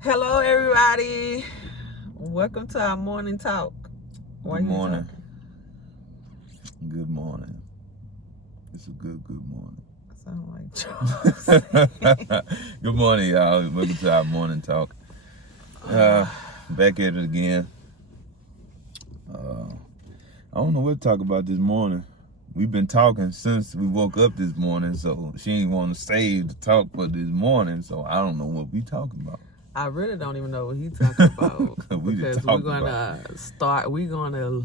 Hello, everybody. Welcome to our morning talk. Good morning. Good morning. It's a good morning. Sound like Charles. Good morning, y'all. Welcome to our morning talk. Back at it again. I don't know what to talk about this morning. We've been talking since we woke up this morning, so she ain't want to save the talk for this morning, so I don't know what we talking about. I really don't even know what he's talking about because we're gonna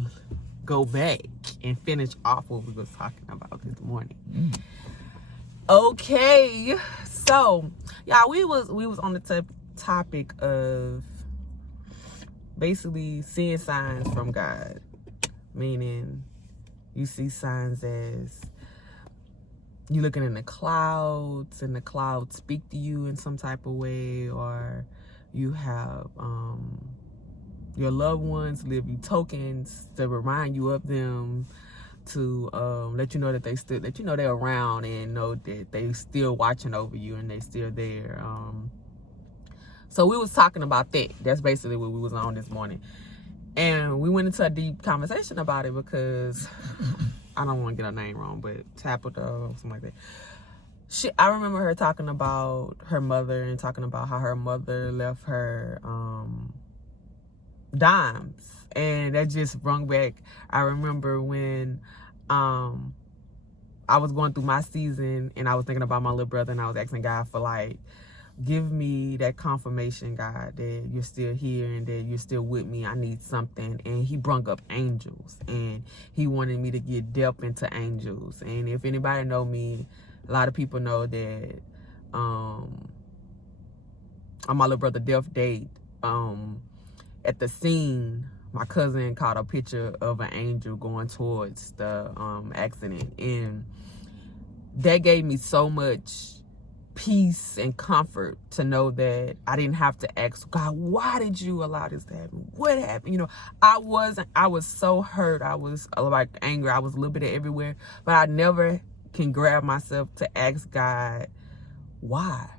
go back and finish off what we was talking about this morning. Okay, so yeah, we was on the topic of basically seeing signs from God, meaning you see signs as you looking in the clouds and the clouds speak to you in some type of way, or you have your loved ones leave you tokens to remind you of them, to let you know that they're around and know that they still watching over you and they still there. So we was talking about that. That's basically what we was on this morning. And we went into a deep conversation about it because I don't want to get her name wrong, but Tabitha or something like that. I remember her talking about her mother and talking about how her mother left her dimes, and that just brought back. I remember when I was going through my season and I was thinking about my little brother, and I was asking God for, like, give me that confirmation, God, that you're still here and that you're still with me. I need something. And he brought up angels, and he wanted me to get depth into angels. And if anybody know me, a lot of people know that on my little brother death date, at the scene, my cousin caught a picture of an angel going towards the accident, and that gave me so much peace and comfort to know that I didn't have to ask God, why did you allow this to happen? What happened? You know, I was so hurt. I was like angry. I was a little bit everywhere, but I never can grab myself to ask God, why?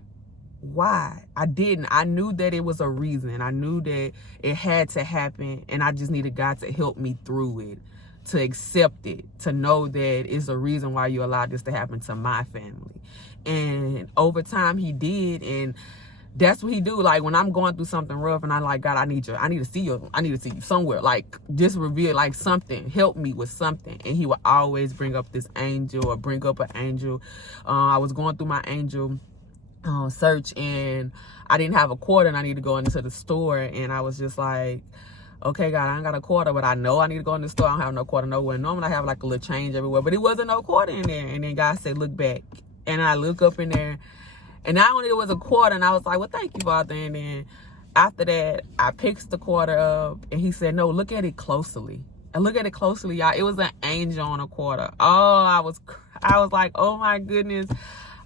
I didn't. I knew that it was a reason. I knew that it had to happen, and I just needed God to help me through it, to accept it, to know that it's a reason why you allowed this to happen to my family. And over time he did, and that's what he do. Like, when I'm going through something rough and I like, God, I need to see you somewhere, like, just reveal, like, something, help me with something. And he would always bring up this angel or bring up an angel. I was going through my angel search, and I didn't have a quarter, and I need to go into the store, and I was just like, okay, God, I ain't got a quarter, but I know I need to go in the store. I don't have no quarter nowhere. Normally I have like a little change everywhere, but it wasn't no quarter in there. And then God said, look back. And I look up in there, and not only it was a quarter, and I was like, well, thank you, Father. And then after that, I picked the quarter up, and he said, no, look at it closely. And look at it closely, y'all. It was an angel on a quarter. Oh, I was like, oh my goodness.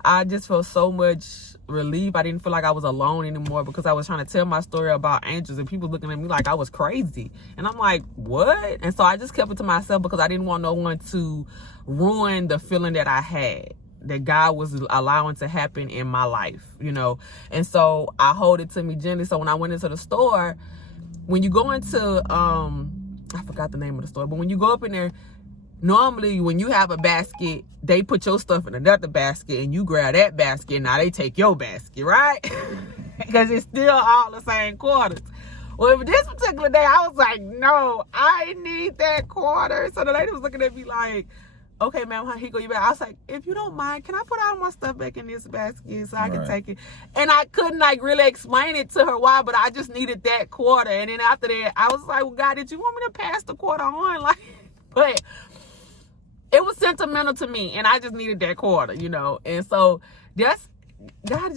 I just felt so much relief. I didn't feel like I was alone anymore, because I was trying to tell my story about angels, and people looking at me like I was crazy. And I'm like, what? And so I just kept it to myself, because I didn't want no one to ruin the feeling that I had, that God was allowing to happen in my life, you know. And so I hold it to me gently. So when I went into the store, when you go into I forgot the name of the store, but when you go up in there, normally when you have a basket, they put your stuff in another basket, and you grab that basket. Now they take your basket, right? Because it's still all the same quarters. Well, this particular day, I was like, no, I need that quarter. So the lady was looking at me like, okay, ma'am, how he go you back? I was like, if you don't mind, can I put all my stuff back in this basket so I can take it? And I couldn't like really explain it to her why, but I just needed that quarter. And then after that, I was like, well, God, did you want me to pass the quarter on? Like, but it was sentimental to me, and I just needed that quarter, you know. And so that's God.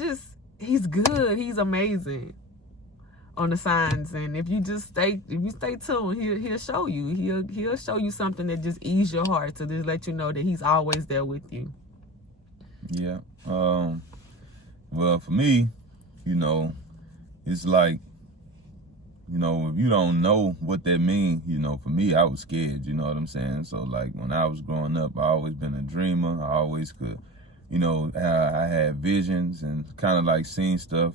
He's good. He's amazing on the signs. And if you stay tuned, he'll show you. He'll show you something that just ease your heart, to just let you know that he's always there with you. Yeah. Well, for me, you know, it's like, you know, if you don't know what that means, you know, for me, I was scared, you know what I'm saying? So, like, when I was growing up, I always been a dreamer. I always could, you know, I had visions and kind of like seen stuff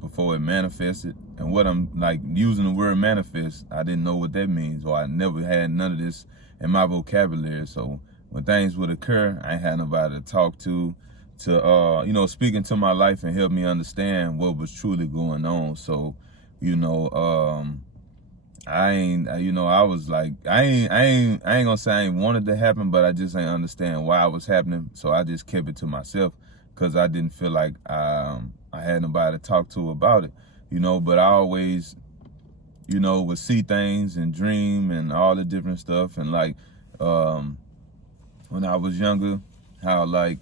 before it manifested. And what I'm like using the word manifest, I didn't know what that means, or I never had none of this in my vocabulary. So when things would occur, I ain't had nobody to talk to speak into my life and help me understand what was truly going on. So, I was like, I ain't gonna say I ain't wanted to happen, but I just ain't understand why it was happening. So I just kept it to myself because I didn't feel like I had nobody to talk to about it, but I always, would see things and dream and all the different stuff. And like, when I was younger, how like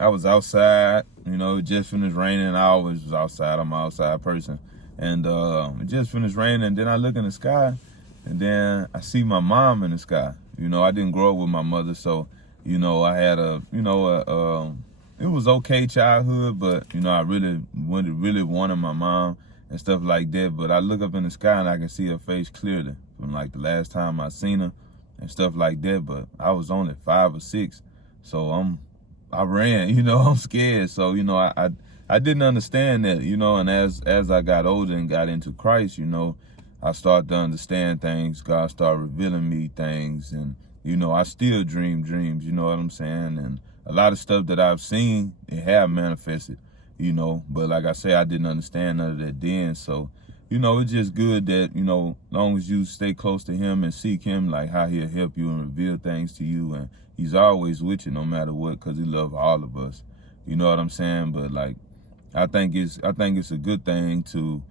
I was outside, it just finished raining. I always was outside. I'm an outside person. And it just finished raining, and then I look in the sky, and then I see my mom in the sky. I didn't grow up with my mother, so, I had it was okay childhood, but, I really wanted my mom and stuff like that. But I look up in the sky, and I can see her face clearly from, like, the last time I seen her and stuff like that. But I was only 5 or 6, so I ran, I'm scared. So, I didn't understand that, and as I got older and got into Christ, I started to understand things. God started revealing me things, and, I still dream dreams, you know what I'm saying? And a lot of stuff that I've seen, it have manifested, but like I say, I didn't understand none of that then. So, it's just good that, long as you stay close to him and seek him, like how he'll help you and reveal things to you. And he's always with you no matter what, because he loves all of us. You know what I'm saying? But like, I think it's a good thing to,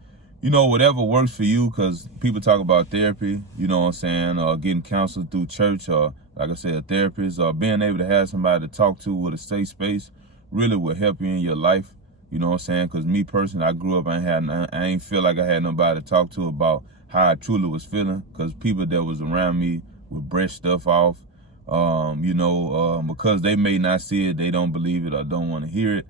whatever works for you, because people talk about therapy, you know what I'm saying, or getting counseled through church, or like I said, a therapist, or being able to have somebody to talk to with a safe space really will help you in your life. You know what I'm saying? Because me personally, I grew up, I ain't feel like I had nobody to talk to about how I truly was feeling, because people that was around me would brush stuff off, because they may not see it, they don't believe it or don't want to hear it.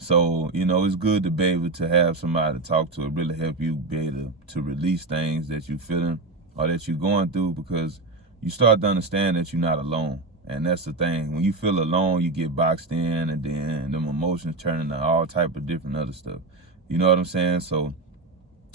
So, it's good to be able to have somebody to talk to. It really help you be able to release things that you're feeling or that you're going through, because you start to understand that you're not alone. And that's the thing. When you feel alone, you get boxed in, and then them emotions turn into all type of different other stuff. You know what I'm saying? So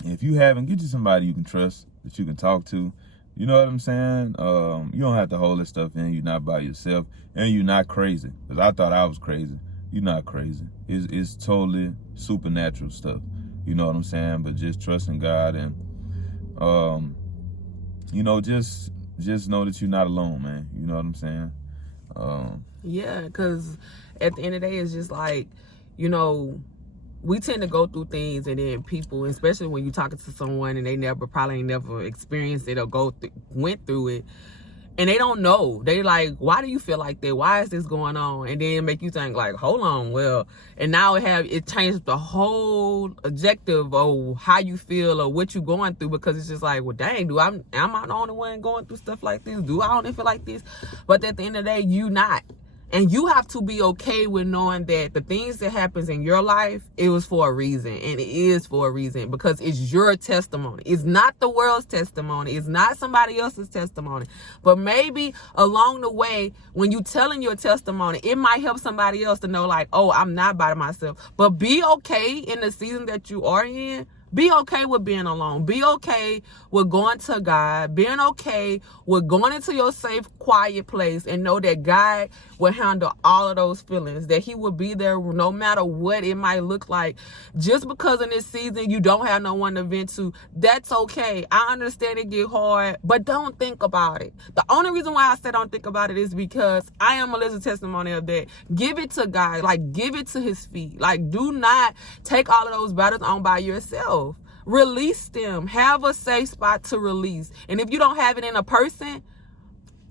if you haven't, get you somebody you can trust, that you can talk to. You know what I'm saying? You don't have to hold this stuff in. You're not by yourself, and you're not crazy. Because I thought I was crazy. You're not crazy. It's totally supernatural stuff. You know what I'm saying? But just trusting God, and just know that you're not alone, man. You know what I'm saying? Yeah, because at the end of the day, it's just like, we tend to go through things, and then people, especially when you're talking to someone and they probably never experienced it or went through it, and they don't know. They like, why do you feel like that? Why is this going on? And then make you think like, hold on, well, and now it changed the whole objective of how you feel or what you're going through, because it's just like, well, dang, am I the only one going through stuff like this? Do I only feel like this? But at the end of the day, you not. And you have to be okay with knowing that the things that happens in your life, it was for a reason. And it is for a reason, because it's your testimony. It's not the world's testimony. It's not somebody else's testimony. But maybe along the way, when you telling your testimony, it might help somebody else to know like, oh, I'm not by myself. But be okay in the season that you are in. Be okay with being alone. Be okay with going to God. Being okay with going into your safe, quiet place, and know that God will handle all of those feelings, that he will be there no matter what it might look like. Just because in this season you don't have no one to vent to, that's okay. I understand it get hard, but don't think about it. The only reason why I say don't think about it is because I am a living testimony of that. Give it to God. Like, give it to his feet. Like, do not take all of those battles on by yourself. Release them. Have a safe spot to release. And if you don't have it in a person,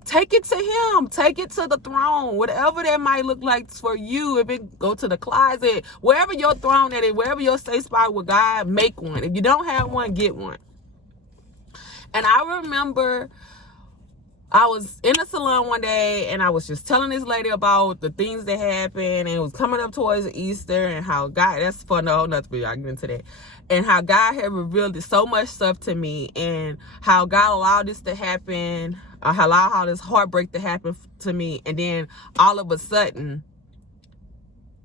take it to him. Take it to the throne. Whatever that might look like for you. If it go to the closet, wherever your throne at it, wherever your safe spot with God, make one. If you don't have one, get one. And I remember I was in a salon one day, and I was just telling this lady about the things that happened, and it was coming up towards Easter, and how God, that's for no nothing, but I'll get into that, and how God had revealed so much stuff to me, and how God allowed this to happen, allowed this heartbreak to happen to me, and then all of a sudden,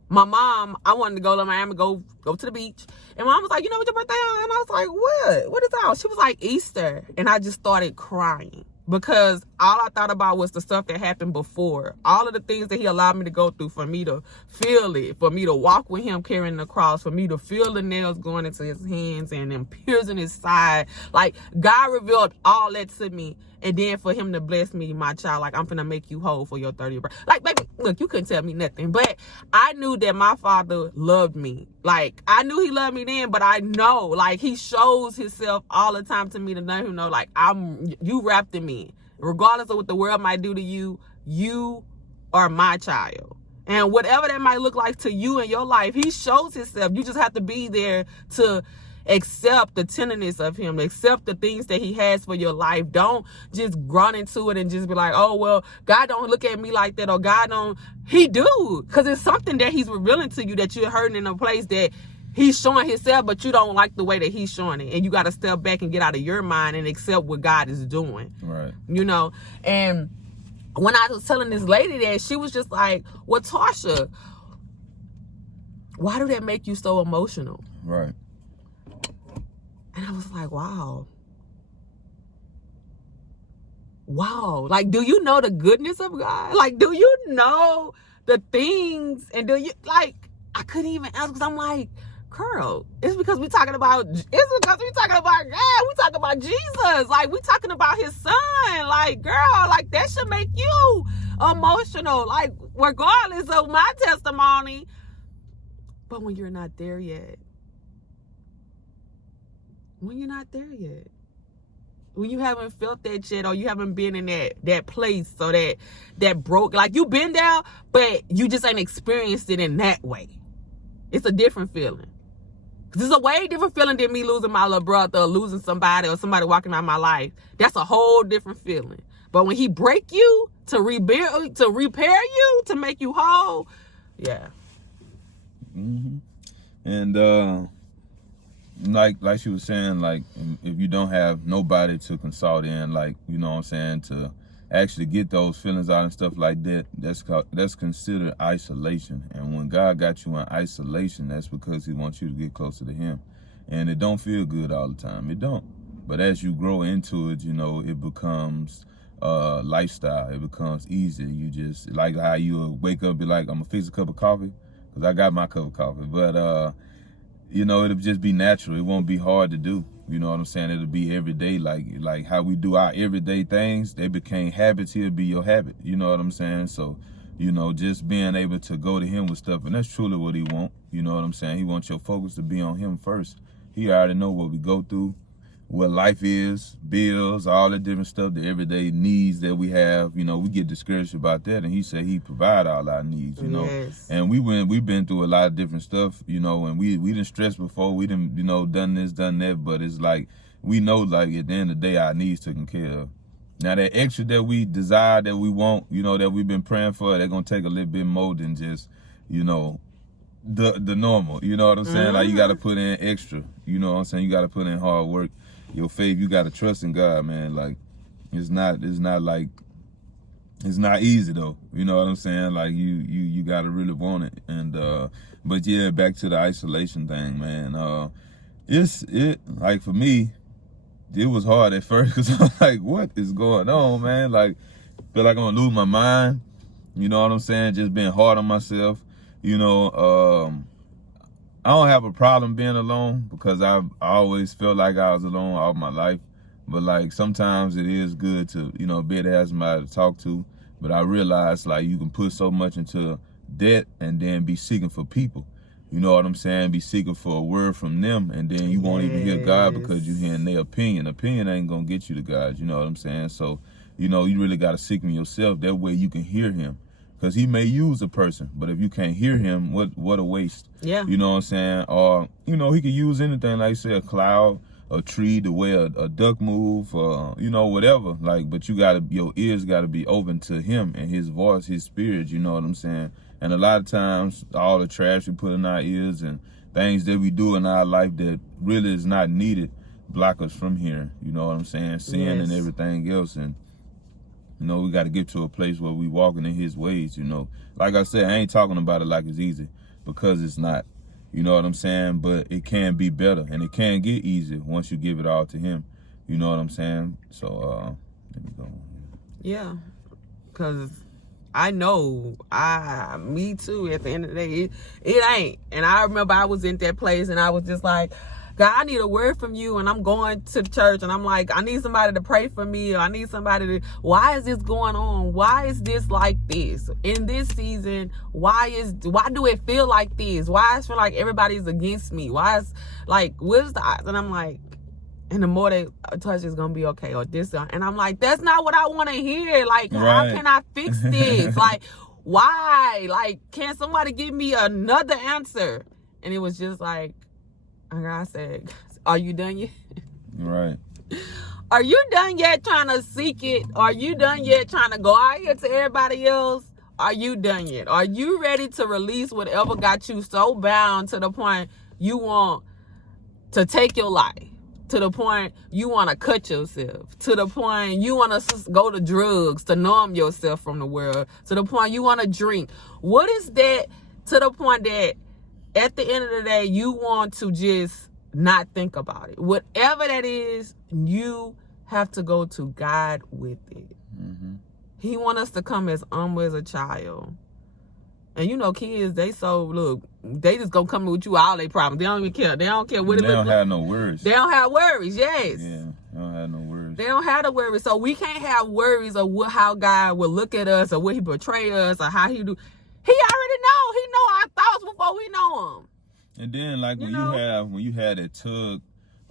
my mom, I wanted to go to Miami, go to the beach. And mom was like, you know what your birthday on? And I was like, what? What is that? She was like, Easter. And I just started crying because all I thought about was the stuff that happened before. All of the things that he allowed me to go through, for me to feel it, for me to walk with him carrying the cross, for me to feel the nails going into his hands and them piercing his side. Like, God revealed all that to me. And then for him to bless me, my child, like, I'm finna make you whole for your 30th birthday. Like, baby, look, you couldn't tell me nothing. But I knew that my father loved me. Like, I knew he loved me then, but I know, like, he shows himself all the time to me to let him know, like, you wrapped in me. Regardless of what the world might do to you, you are my child. And whatever that might look like to you in your life, he shows himself. You just have to be there to accept the tenderness of him, accept the things that he has for your life. Don't just run into it and just be like, oh, well, God don't look at me like that, or God don't. He do, because it's something that he's revealing to you that you're hurting in a place that he's showing himself, but you don't like the way that he's showing it. And you got to step back and get out of your mind and accept what God is doing. Right. You know, and when I was telling this lady that, she was just like, well, Tasha, why do that make you so emotional? Right. And I was like, wow. Like, do you know the goodness of God? Like, do you know the things? And do you, like, I couldn't even ask, because I'm like, girl, it's because we talking about God. We talking about Jesus. Like, we talking about his son. Like, girl, like, that should make you emotional. Like, regardless of my testimony. But when you're not there yet, when you haven't felt that yet, or you haven't been in that place, or that broke, like, you been there, but you just ain't experienced it in that way. It's a different feeling. This is a way different feeling than me losing my little brother, or losing somebody, or somebody walking out of my life. That's a whole different feeling. But when he break you to rebuild, to repair you, to make you whole, yeah. Mm-hmm. And like she was saying, like, if you don't have nobody to consult in, like, you know what I'm saying, to actually get those feelings out and stuff like that, that's considered isolation. And when God got you in isolation, that's because he wants you to get closer to him. And it don't feel good all the time. It don't. But as you grow into it, you know, it becomes lifestyle. It becomes easy. You just, like how you wake up and be like, I'm gonna fix a cup of coffee, because I got my cup of coffee. But you know, it'll just be natural. It won't be hard to do. You know what I'm saying? It'll be everyday, like how we do our everyday things. They became habits. He'll be your habit. You know what I'm saying? So, you know, just being able to go to him with stuff, and that's truly what he wants. You know what I'm saying? He wants your focus to be on him first. He already know what we go through, what life is, bills, all the different stuff, the everyday needs that we have. You know, we get discouraged about that, and he said he provide all our needs, you know. Yes. And we've been through a lot of different stuff, you know, and we didn't stress before, we didn't, you know, done this, done that, but it's like, we know, like, at the end of the day, our needs taken care of. Now, that extra that we desire, that we want, you know, that we've been praying for, they're going to take a little bit more than just, you know, the normal, you know what I'm saying? Mm-hmm. Like, you got to put in extra, you know what I'm saying? You got to put in hard work. Your faith, you got to trust in God, man. Like, it's not easy though. You know what I'm saying? Like, you got to really want it. And, but yeah, back to the isolation thing, man. Like, for me, it was hard at first, because I'm like, what is going on, man? Like, feel like I'm gonna lose my mind. You know what I'm saying? Just being hard on myself. You know, I don't have a problem being alone, because I always felt like I was alone all my life. But, like, sometimes it is good to, you know, be able to have somebody to talk to. But I realized, like, you can put so much into debt and then be seeking for people. You know what I'm saying? Be seeking for a word from them, and then you won't even hear God, because you're hearing their opinion. Opinion ain't going to get you to God. You know what I'm saying? So, you know, you really got to seek him yourself. That way you can hear him. Because he may use a person, but if you can't hear him, what a waste. Yeah. You know what I'm saying? Or, you know, he could use anything, like, say, a cloud, a tree, the way a duck move, you know, whatever. Like, but your ears got to be open to him and his voice, his spirit, you know what I'm saying? And a lot of times, all the trash we put in our ears and things that we do in our life that really is not needed block us from hearing, you know what I'm saying? Sin and everything else. And, you know, we got to get to a place where we walking in his ways, you know. Like I said, I ain't talking about it like it's easy. because it's not. You know what I'm saying? But it can be better, and it can get easier once you give it all to him. You know what I'm saying? So, let me go. Yeah, because I know, me too, at the end of the day, it ain't. And I remember I was in that place and I was just like, God, I need a word from you. And I'm going to the church and I'm like, I need somebody to pray for me. Or I need somebody to, why is this going on? Why is this like this? In this season, why do it feel like this? Why does it feel like everybody's against me? Why is, like, what's the odds? And I'm like, and the more they touch, it's gonna be okay, or this, and I'm like, that's not what I want to hear. Like, how can I fix this? Like, why? Like, can somebody give me another answer? And it was just like, I said, are you done yet? Right. Are you done yet trying to seek it? Are you done yet trying to go out here to everybody else? Are you done yet? Are you ready to release whatever got you so bound to the point you want to take your life? To the point you want to cut yourself. To the point you want to go to drugs to numb yourself from the world. To the point you want to drink. What is that, to the point that at the end of the day, you want to just not think about it? Whatever that is, you have to go to God with it. Mm-hmm. He wants us to come as humble as a child. And you know, kids, they just gonna come with you all their problems. They don't even care. They don't care what it looks like. They don't have no worries. They don't have worries, yes. Yeah, they don't have no worries. They don't have the worries. So we can't have worries of how God will look at us or what he portray us or how he do. He already know. He know our thoughts before we know them. And then, like, when you had that tug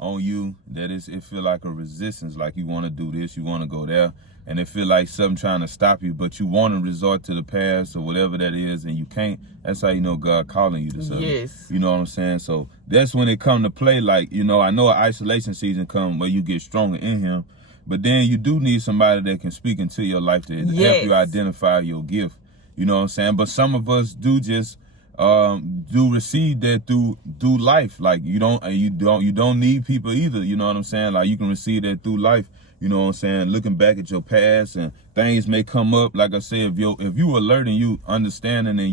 on you, that it feel like a resistance, like you want to do this, you want to go there, and it feel like something trying to stop you, but you want to resort to the past or whatever that is, and you can't. That's how you know God calling you to something. Yes. You know what I'm saying? So that's when it come to play. Like, you know, I know an isolation season come where you get stronger in him, but then you do need somebody that can speak into your life to help you identify your gift. You know what I'm saying? But some of us do just do receive that through life. Like, you don't need people either. You know what I'm saying? Like, you can receive that through life. You know what I'm saying? Looking back at your past, and things may come up. Like I said, if you alert and you understanding and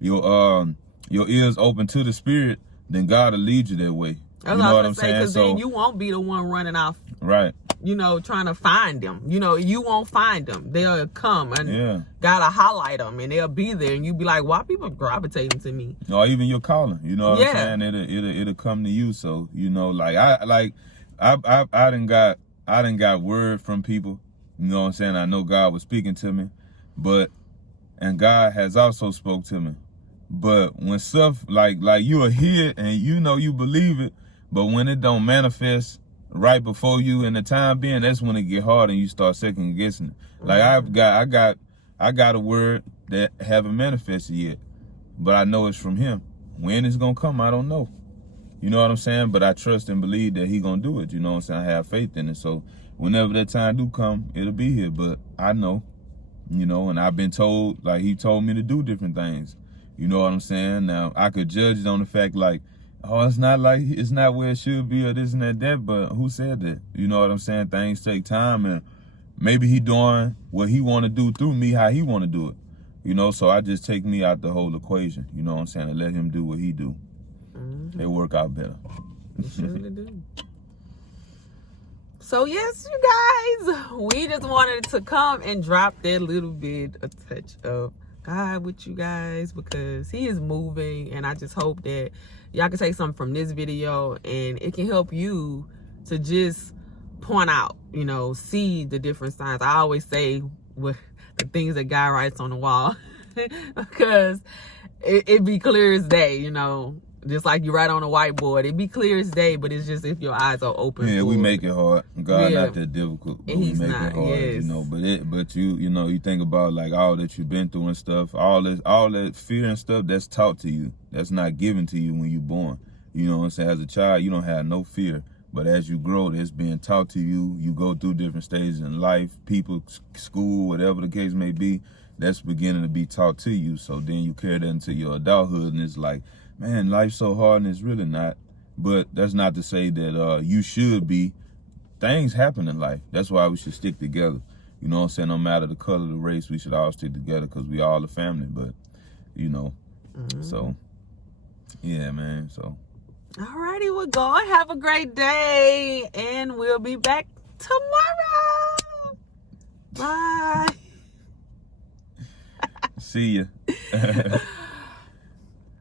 your ears open to the Spirit, then God will lead you that way. That's what I'm saying. Because then you won't be the one running off. Right. You know, trying to find them. You know, you won't find them. They'll come and gotta highlight them, and they'll be there, and you be like, why people gravitating to me? Or even your calling. You know what I'm saying? It'll come to you. So, you know, like I done got word from people. You know what I'm saying? I know God was speaking to me, and God has also spoke to me. But when stuff like you will hear it and you know you believe it, but when it don't manifest right before you in the time being, that's when it get hard and you start second guessing it. Like, I got a word that haven't manifested yet, but I know it's from him. When it's gonna come, I don't know. You know what I'm saying? But I trust and believe that he gonna do it. You know what I'm saying? I have faith in it. So whenever that time do come, it'll be here. But I know, you know, and I've been told, like, he told me to do different things. You know what I'm saying? Now, I could judge it on the fact, like, oh, it's not where it should be or this and that, but who said that? You know what I'm saying? Things take time, and maybe he doing what he want to do through me, how he want to do it. You know, so I just take me out the whole equation, you know what I'm saying, and let him do what he do. Mm-hmm. It work out better. It surely do. So, yes, you guys, we just wanted to come and drop that little bit, a touch of God with you guys, because he is moving, and I just hope that y'all can take something from this video and it can help you to just point out, you know, see the different signs. I always say with the things that God writes on the wall because it be clear as day, you know. Just like you write on a whiteboard, it be clear as day, but it's just if your eyes are open. Yeah, we make it hard. God not that difficult, but He's we make not, it hard, yes. you know. But you know, you think about like all that you've been through and stuff, all that fear and stuff that's taught to you. That's not given to you when you're born. You know what I'm saying? As a child, you don't have no fear. But as you grow, it's being taught to you. You go through different stages in life, people, school, whatever the case may be, that's beginning to be taught to you. So then you carry that into your adulthood, and it's like, man, life's so hard, and it's really not. But that's not to say that you should be. Things happen in life. That's why we should stick together. You know what I'm saying? No matter the color of the race, we should all stick together because we all a family. But, you know, so Yeah, man. So. Alrighty, well, go and have a great day, and we'll be back tomorrow. Bye. See ya.